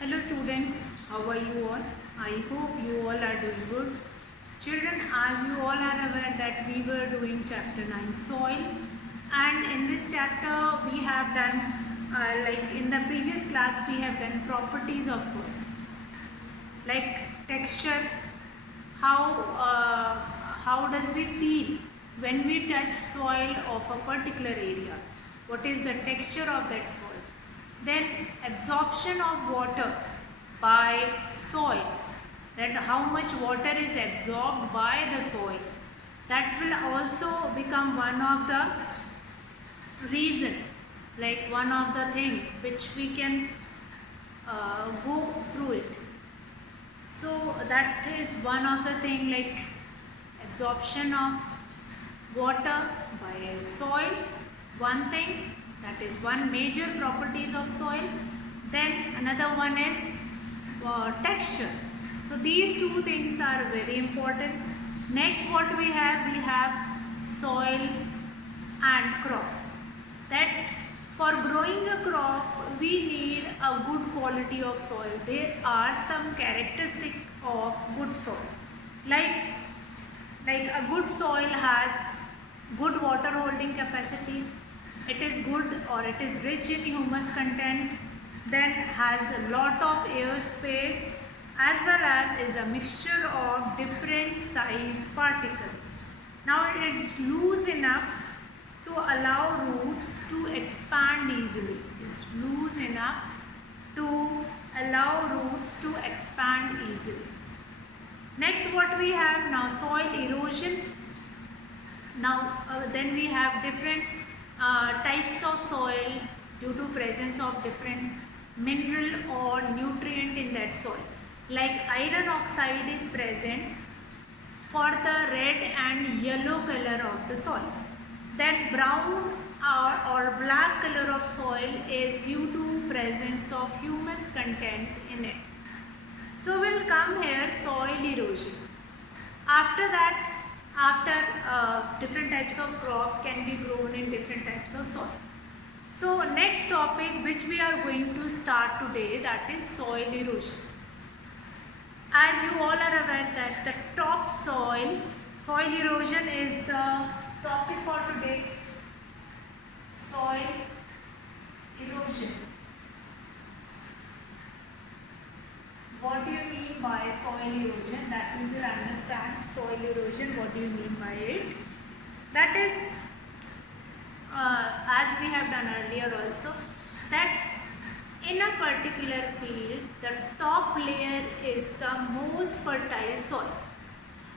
Hello students, how are you all? I hope you all are doing good. Children, as you all are aware that we were doing chapter 9 soil, and in this chapter we have done like in the previous class we have done properties of soil like texture, how how does we feel when we touch soil of a particular area, what is the texture of that soil, then absorption of water by soil, that how much water is absorbed by the soil, that will also become one of the reason, like one of the thing which we can go through it. So that is one of the thing, like absorption of water by soil, one thing, that is one major properties of soil. Then another one is texture. So these two things are very important. Next what we have soil and crops. That for growing a crop we need a good quality of soil. There are some characteristics of good soil, like a good soil has good water holding capacity, it is good or it is rich in humus content, then has a lot of air space, as well as is a mixture of different sized particles. Now it is loose enough to allow roots to expand easily. It's loose enough to allow roots to expand easily. Next what we have now, soil erosion. Now then we have different types of soil due to presence of different mineral or nutrient in that soil. Like iron oxide is present for the red and yellow color of the soil. Then brown or black color of soil is due to presence of humus content in it. So we'll come here soil erosion. After that, different types of crops can be grown in different types of soil. So next topic which we are going to start today, that is soil erosion. As you all are aware that the soil erosion is the topic for today. Soil erosion. What do you mean by soil erosion? That we will understand soil erosion, what do you mean by it. That is, as we have done earlier also, that in a particular field, the top layer is the most fertile soil.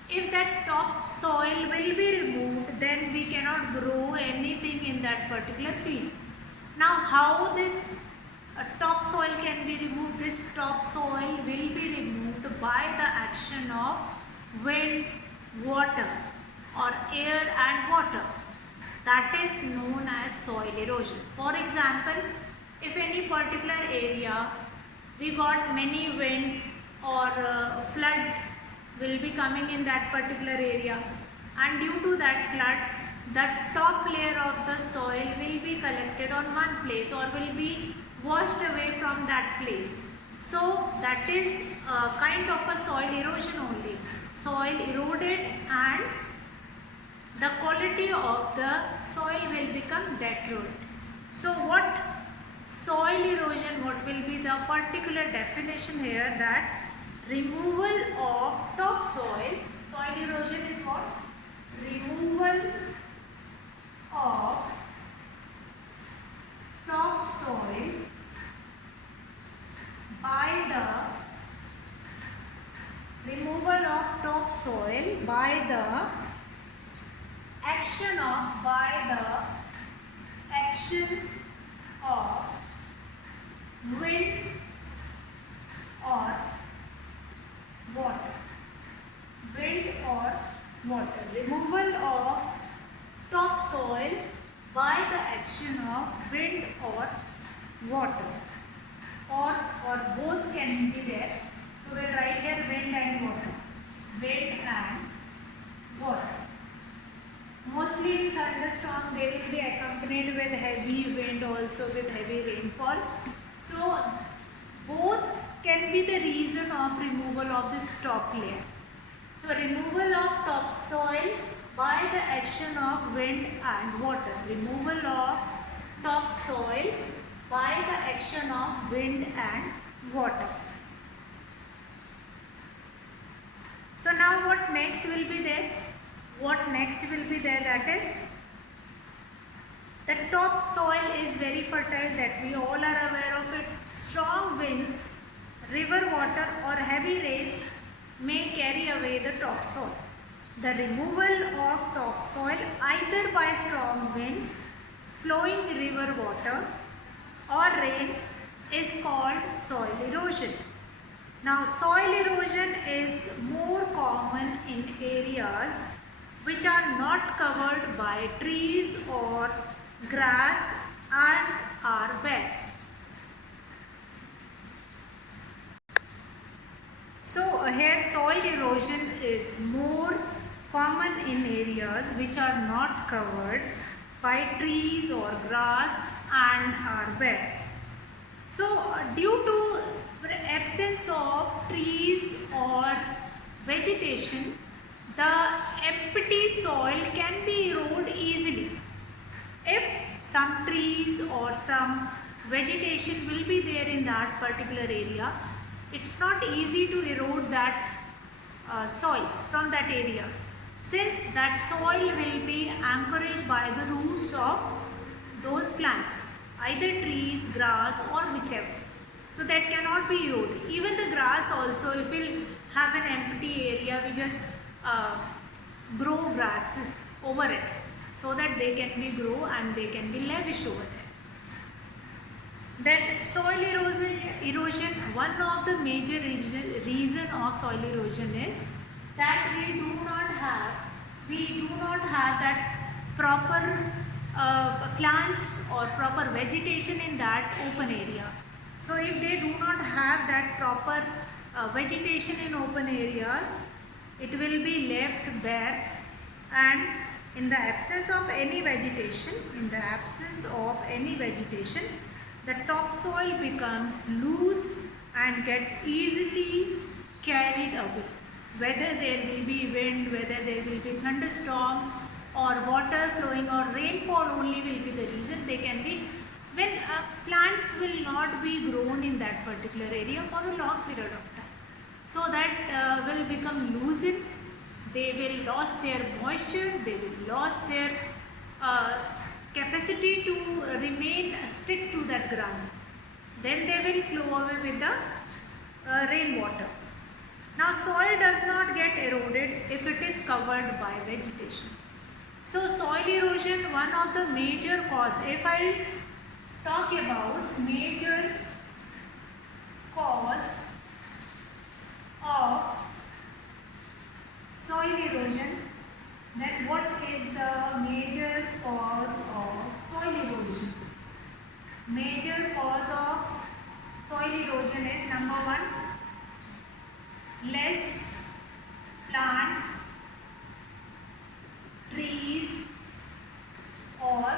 If that top soil will be removed, then we cannot grow anything in that particular field. Now how this top soil can be removed? This top soil will be removed by the action of wind, water, or air and water. That is known as soil erosion. For example, if any particular area we got many wind or flood will be coming in that particular area, and due to that flood, the top layer of the soil will be collected on one place or will be washed away from that place. So that is a kind of a soil erosion only. Soil eroded and the quality of the soil will become deteriorated. So what soil erosion, what will be the particular definition here, that removal of topsoil. Soil erosion is what? Removal of topsoil by the action of wind or water. Removal of topsoil by the action of wind or water, or both can be there. So we'll write here wind and water. Wind and water. Mostly in thunderstorm they will be accompanied with heavy wind, also with heavy rainfall. So both can be the reason of removal of this top layer? So removal of topsoil by the action of wind and water. Removal of topsoil by the action of wind and water. So now what next will be there? What next will be there, that is the topsoil is very fertile, that we all are aware of it. Strong winds, river water or heavy rains may carry away the topsoil. The removal of topsoil either by strong winds, flowing river water or rain is called soil erosion. Now soil erosion is more common in areas which are not covered by trees or grass and are bare. So here soil erosion is more common in areas which are not covered by trees or grass and are bare. So due to the absence of trees or vegetation, the empty soil can be eroded easily. If some trees or some vegetation will be there in that particular area, it's not easy to erode that soil from that area, since that soil will be anchored by the roots of those plants, either trees, grass or whichever. So that cannot be eroded. Even the grass also, if we have an empty area, we just grow grasses over it so that they can be grow and they can be lavish over there. Then soil erosion, one of the major reason of soil erosion is that we do not have that proper plants or proper vegetation in that open area. So if they do not have that proper vegetation in open areas, it will be left bare, and in the absence of any vegetation, the topsoil becomes loose and get easily carried away. Whether there will be wind, whether there will be thunderstorm or water flowing or rainfall only will be the reason. They can be when plants will not be grown in that particular area for a long period of time. So that will become loosened, they will lose their moisture, they will lose their capacity to remain stick to that ground. Then they will flow away with the rainwater. Now soil does not get eroded if it is covered by vegetation. So soil erosion, one of the major cause, if I talk about major cause of soil erosion, then what is the major cause of soil erosion? Major cause of soil erosion is number one, less plants, trees or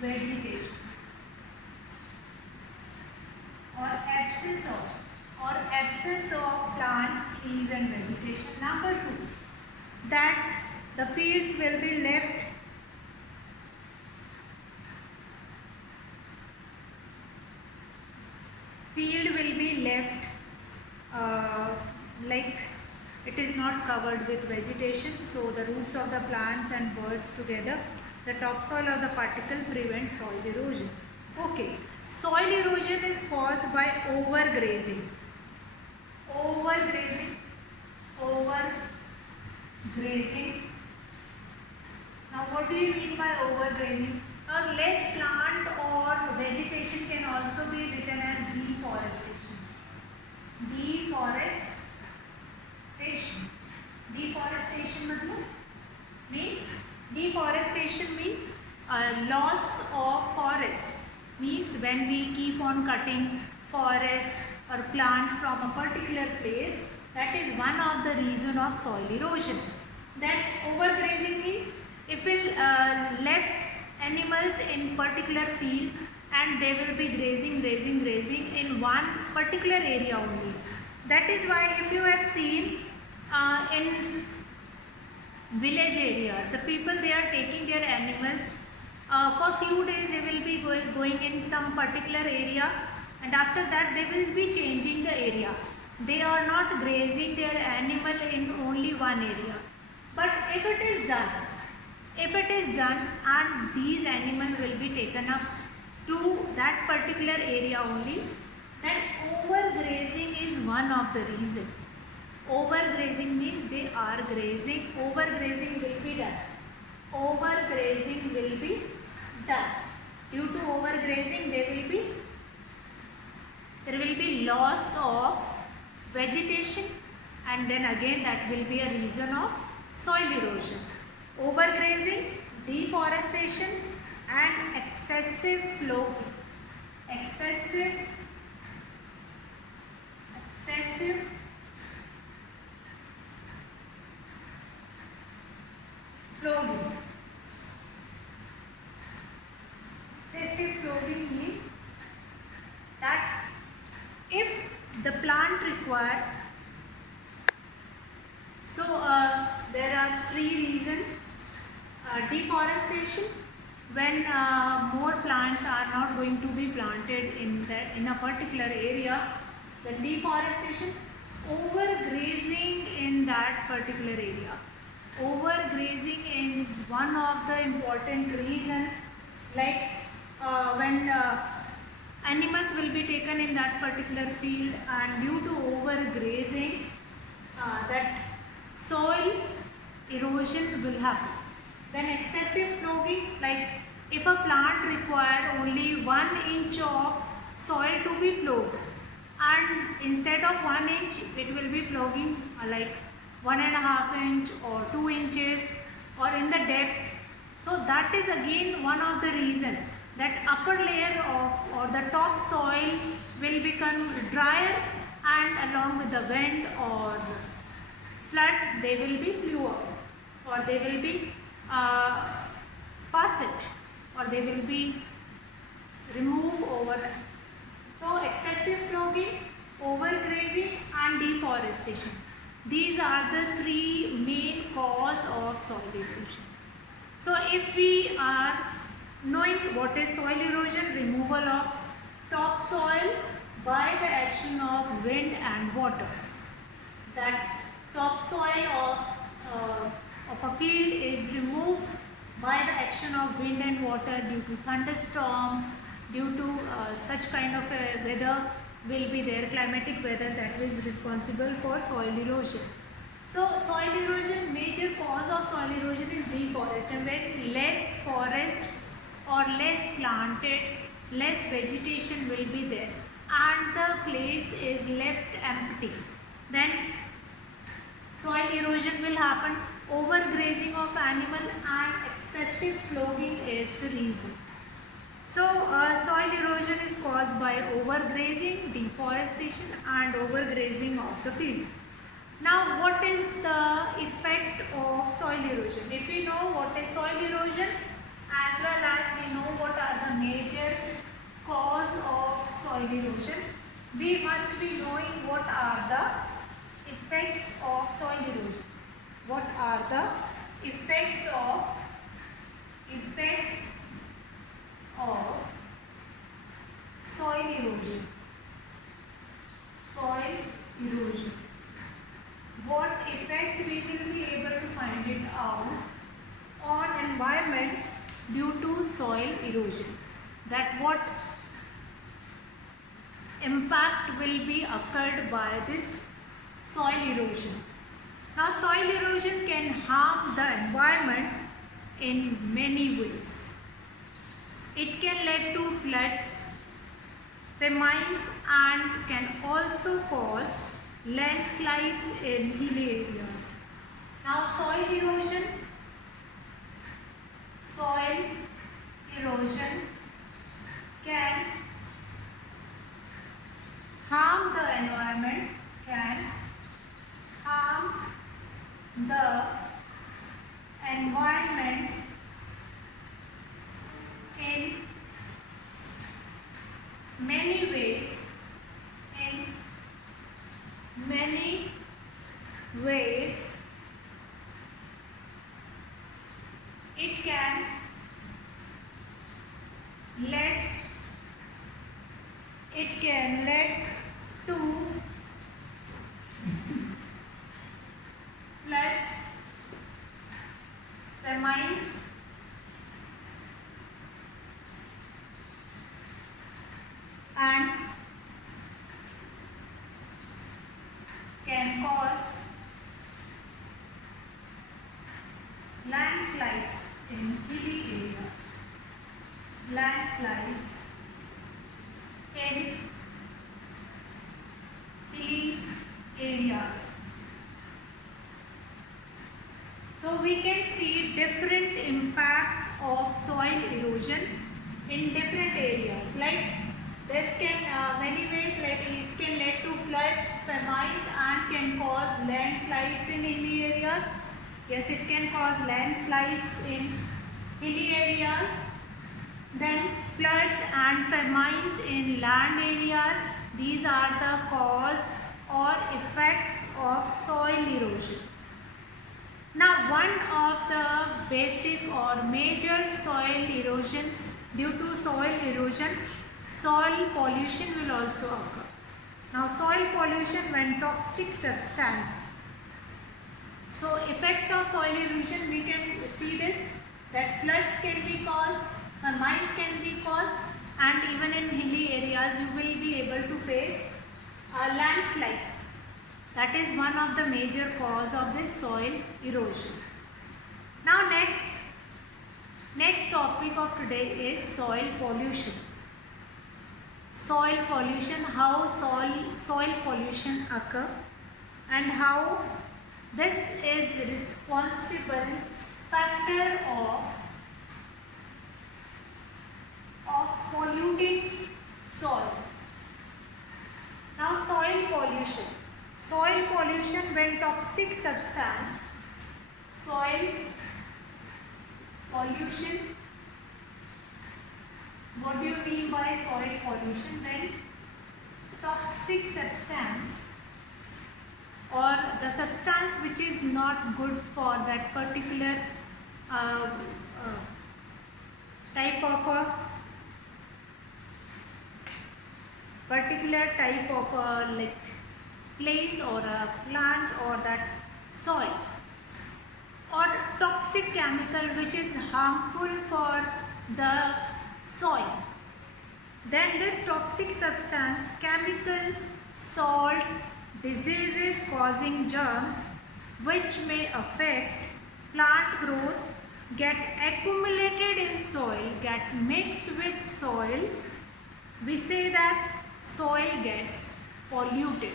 vegetation, or absence of plants, trees and vegetation. Number two, that the fields will be left like it is not covered with vegetation, so the roots of the plants and birds together, the topsoil of the particle prevents soil erosion. Okay, soil erosion is caused by overgrazing. Now what do you mean by overgrazing? Now less plant or vegetation can also be written as deforestation. Deforestation means loss of forest. Means when we keep on cutting forest or plants from a particular place, that is one of the reason of soil erosion. Then overgrazing means if we left animals in particular field and they will be grazing in one particular area only. That is why if you have seen in village areas, the people, they are taking their animals for few days, they will be going in some particular area, and after that they will be changing the area. They are not grazing their animal in only one area. But if it is done and these animals will be taken up to that particular area only, then overgrazing is one of the reasons. Overgrazing means they are grazing. Overgrazing will be done. Overgrazing will be done. Due to overgrazing, there will be loss of vegetation, and then again that will be a reason of soil erosion. Overgrazing, deforestation, and excessive ploughing. Excessive ploughing. Excessive ploughing means that if the plant require, so there are three reasons. Deforestation, when more plants are not going to be planted in a particular area, then deforestation. Overgrazing in that particular area. Overgrazing is one of the important reasons, like when animals will be taken in that particular field, and due to overgrazing, that soil erosion will happen. Then excessive ploughing, like if a plant require only 1 inch of soil to be ploughed, and instead of 1 inch it will be ploughing like 1.5 inch or 2 inches or in the depth. So that is again one of the reason that upper layer of or the top soil will become drier, and along with the wind or flood they will be flew out, or they will be pass it, or they will be removed over. So excessive ploughing, overgrazing, and deforestation. These are the three main cause of soil erosion. So if we are knowing what is soil erosion, removal of topsoil by the action of wind and water. That topsoil of a field is removed by the action of wind and water due to thunderstorm, due to such kind of a weather will be there, climatic weather, that is responsible for soil erosion. So soil erosion, major cause of soil erosion is deforestation. When less forest or less planted, less vegetation will be there and the place is left empty, then soil erosion will happen. Overgrazing of animal and excessive ploughing is the reason. So soil erosion is caused by overgrazing, deforestation and overgrazing of the field. Now what is the effect of soil erosion? If we know what is soil erosion, as well as we know what are the major cause of soil erosion, we must be knowing what are the effects of soil erosion. What are the effects of soil erosion? Soil erosion. What effect we will be able to find it out on environment due to soil erosion? That what impact will be occurred by this soil erosion? Now soil erosion can harm the environment in many ways. It can lead to floods, famines and can also cause landslides in hilly areas. Now soil erosion can harm the environment, in can let to floods, famines, and can cause landslides in hilly areas. Landslides in hilly areas. So we can see different impact of soil erosion in different areas. Like this can many ways, like it can lead to floods, famines, and can cause landslides in hilly areas. Yes, it can cause landslides in hilly areas. Then floods and famines in land areas. These are the cause or effects of soil erosion. Now, one of the basic or major soil erosion, due to soil erosion, soil pollution will also occur. Now, soil pollution when toxic substance. So, effects of soil erosion, we can see this, that floods can be caused, famines can be caused, and even in hilly areas you will be able to face landslides. That is one of the major cause of this soil erosion. Now next topic of today is soil pollution. Soil pollution, how soil pollution occur and how this is responsible factor of polluting soil. Now soil pollution. Soil pollution when toxic substance, soil pollution, what do you mean by soil pollution? When toxic substance or the substance which is not good for that particular type of a like place or a plant or that soil, or toxic chemical which is harmful for the soil. Then this toxic substance, chemical, salt, diseases causing germs which may affect plant growth, get accumulated in soil, get mixed with soil. We say that soil gets polluted.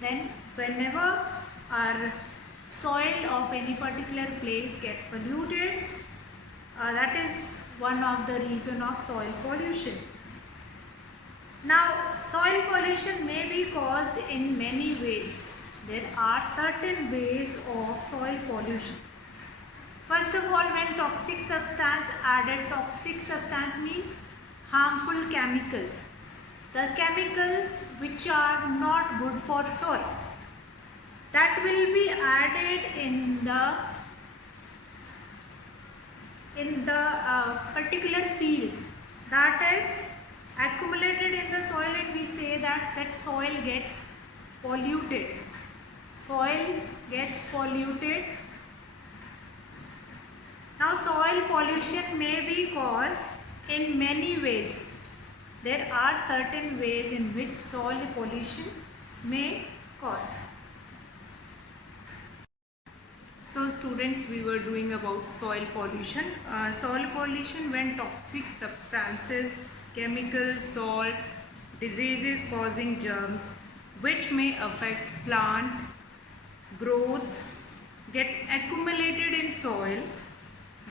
Then whenever our soil of any particular place get polluted, that is one of the reason of soil pollution. Now soil pollution may be caused in many ways. There are certain ways of soil pollution. First of all, when toxic substance added, toxic substance means harmful chemicals. The chemicals which are not good for soil, that will be added in the particular field, that is accumulated in the soil, and we say that soil gets polluted. Soil gets polluted. Now soil pollution may be caused in many ways. There are certain ways in which soil pollution may cause. So students, we were doing about soil pollution. Soil pollution when toxic substances, chemicals, salt, diseases causing germs which may affect plant growth get accumulated in soil.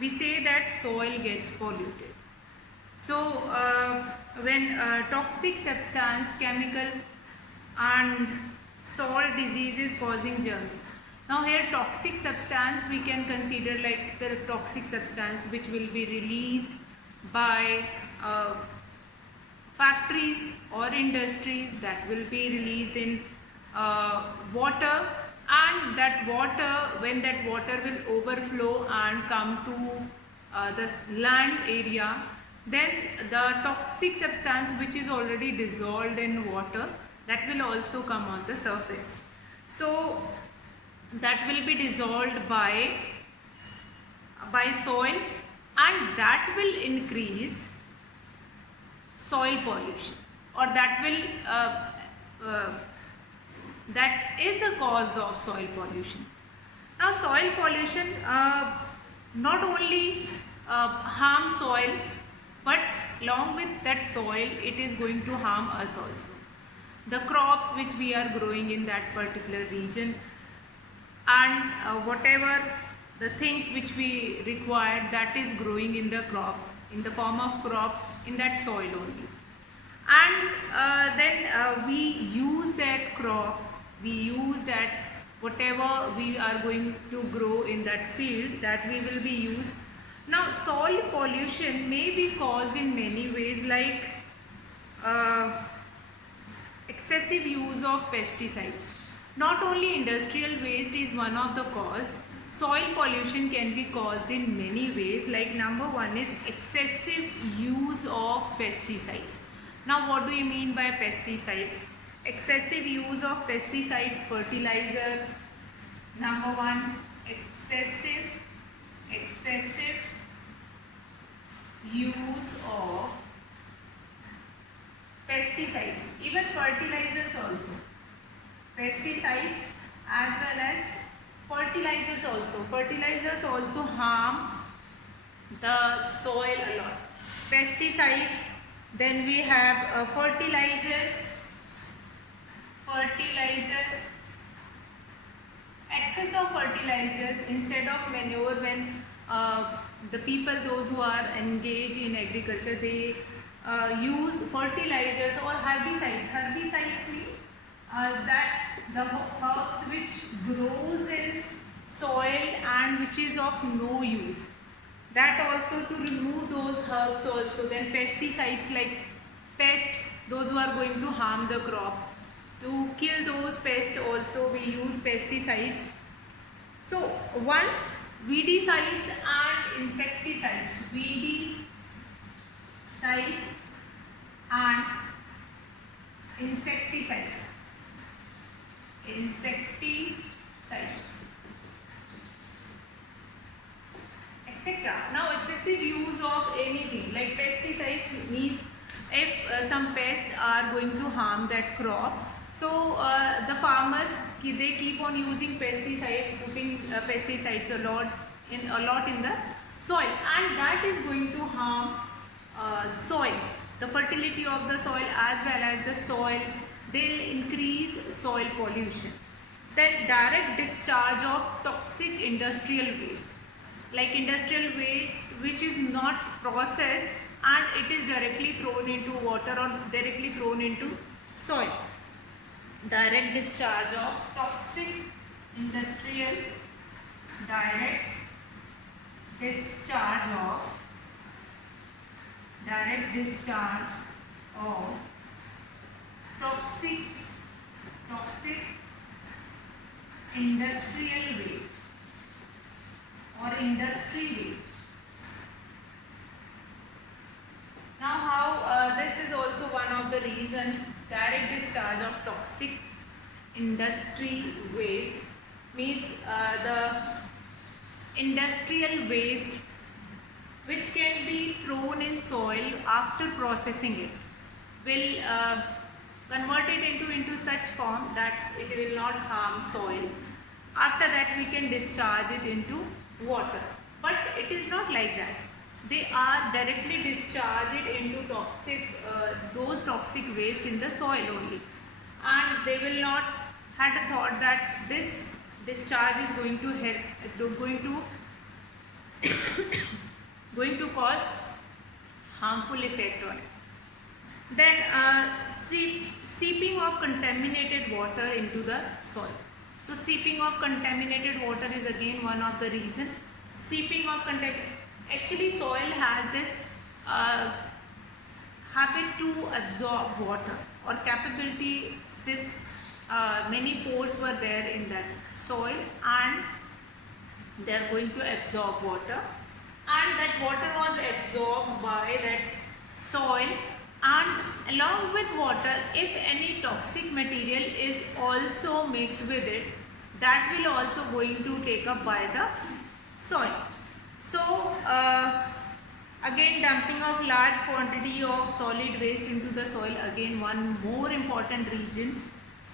We say that soil gets polluted. So when toxic substance, chemical and salt, diseases causing germs. Now here toxic substance we can consider like the toxic substance which will be released by factories or industries, that will be released in water, and that water, when that water will overflow and come to the land area, then the toxic substance which is already dissolved in water, that will also come on the surface. So that will be dissolved by soil, and that will increase soil pollution, or that will that is a cause of soil pollution. Now soil pollution not only harm soil, but along with that soil it is going to harm us also. The crops which we are growing in that particular region, and whatever the things which we require, that is growing in the crop, in the form of crop, in that soil only. And then we use that crop, we use that whatever we are going to grow in that field, that we will be used. Now soil pollution may be caused in many ways, like excessive use of pesticides. Not only industrial waste is one of the cause, soil pollution can be caused in many ways. Like number one is excessive use of pesticides. Now what do you mean by pesticides? Excessive use of pesticides, fertilizer. Number one, excessive use of pesticides, even fertilizers also. Pesticides as well as fertilizers also. Fertilizers also harm the soil a lot. Pesticides, then we have fertilizers, excess of fertilizers instead of manure. When the people, those who are engaged in agriculture, they use fertilizers or herbicides. Herbicides means that the herbs which grows in soil and which is of no use, that also to remove those herbs also. Then pesticides, like pests, those who are going to harm the crop, to kill those pests also we use pesticides. So once weedicides and insecticides, and insecticides, etc. Now excessive use of anything like pesticides means if some pests are going to harm that crop, so the farmers, they keep on using pesticides, putting pesticides a lot in the soil, and that is going to harm soil, the fertility of the soil as well as the soil. They'll increase soil pollution. Then direct discharge of toxic industrial waste, like industrial waste which is not processed and it is directly thrown into water or directly thrown into soil. Direct discharge of toxic industrial, direct discharge of toxic industrial waste or industry waste. Now how this is also one of the reason. Direct discharge of toxic industry waste means the industrial waste which can be thrown in soil after processing it will convert it into such form that it will not harm soil. After that we can discharge it into water, but it is not like that. They are directly discharged into those toxic waste in the soil only, and they will not had a thought that this discharge is going to cause harmful effect on it. Then seeping of contaminated water into the soil. So seeping of contaminated water is again one of the reason. Seeping of actually soil has this habit to absorb water, or capability. Many pores were there in that soil and they are going to absorb water. and that water was absorbed by that soil, and along with water, if any toxic material is also mixed with it, that will also going to take up by the soil. So again, dumping of large quantity of solid waste into the soil, again one more important reason,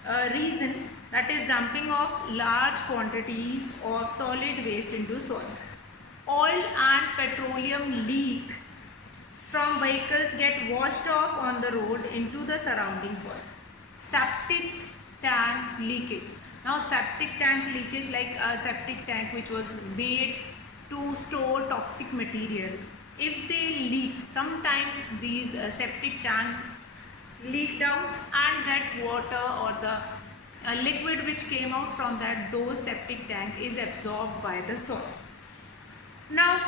that is dumping of large quantities of solid waste into soil. Oil and petroleum leak from vehicles get washed off on the road into the surrounding soil. Septic tank leakage. Now septic tank leakage, like a septic tank which was made to store toxic material, if they leak, sometimes these septic tank leaked out, and that water or the liquid which came out from that, those septic tank is absorbed by the soil. Now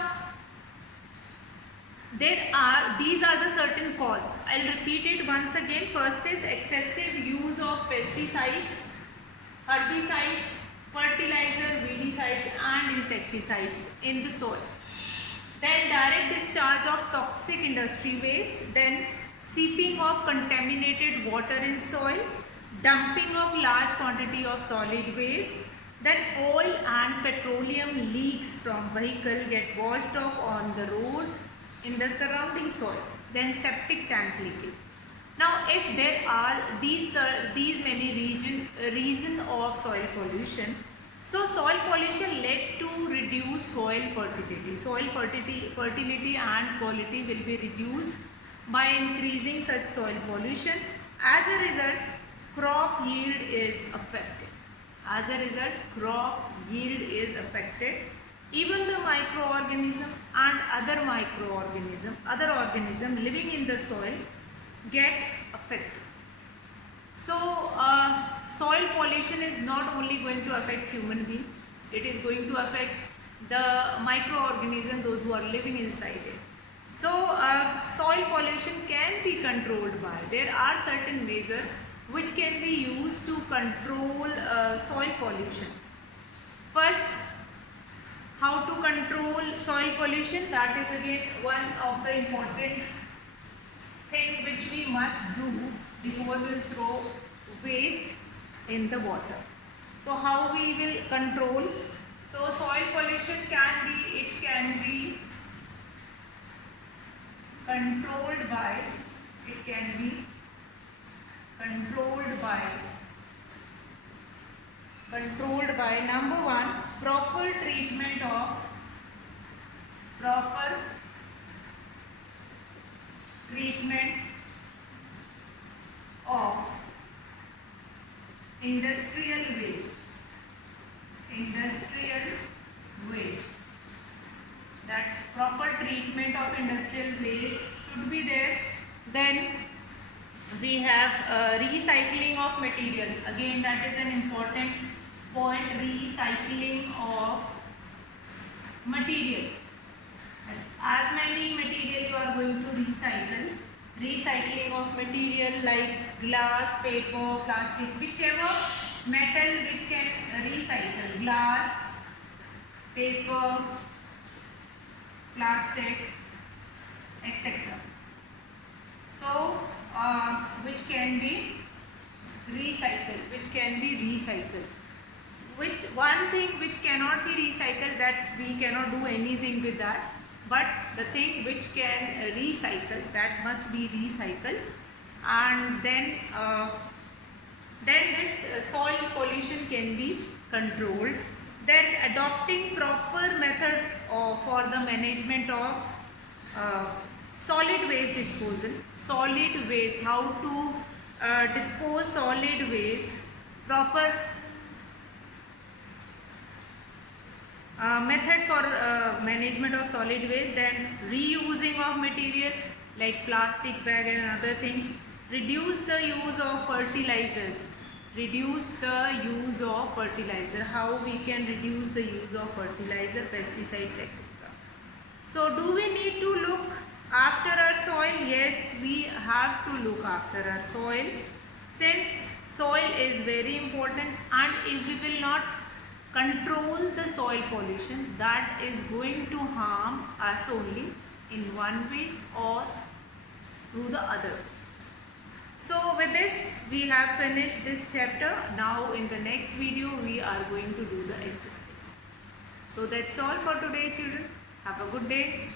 these are the certain causes. I'll repeat it once again. First is excessive use of pesticides, herbicides, fertilizer, weedicides and insecticides in the soil. Then direct discharge of toxic industry waste, then seeping of contaminated water in soil, dumping of large quantity of solid waste, then oil and petroleum leaks from vehicle get washed off on the road in the surrounding soil, then septic tank leakage. Now if there are these many reason of soil pollution, so soil pollution led to reduce soil fertility. Soil fertility and quality will be reduced by increasing such soil pollution. As a result, crop yield is affected. As a result, crop yield is affected. Even the microorganism and other organism living in the soil get affected. So soil pollution is not only going to affect human being, it is going to affect the microorganisms, those who are living inside it. So soil pollution can be controlled by, there are certain measures which can be used to control soil pollution. First, how to control soil pollution, that is again one of the important thing which we must do before we throw waste in the water. So how we will control? So soil pollution can be controlled by number one, proper treatment of industrial waste. That proper treatment of industrial waste should be there. Then we have recycling of material. Again, that is an important point, recycling of material. As many material you are going to recycle. Recycling of material like glass, paper, plastic, whichever metal which can recycle, glass, paper, plastic, etc. So which can be recycled. Which one thing which cannot be recycled, that we cannot do anything with that, but the thing which can recycle, that must be recycled. And then this soil pollution can be controlled. Then adopting proper method for the management of solid waste disposal. Solid waste, how to dispose solid waste, proper method for management of solid waste. Then reusing of material like plastic bag and other things. Reduce the use of fertilizers. How we can reduce the use of fertilizer, pesticides, etc. So do we need to look after our soil? Yes, we have to look after our soil, since soil is very important, and if we will not control the soil pollution that is going to harm us only in one way or through the other. So with this we have finished this chapter. Now in the next video we are going to do the exercise. So that's all for today, children. Have a good day.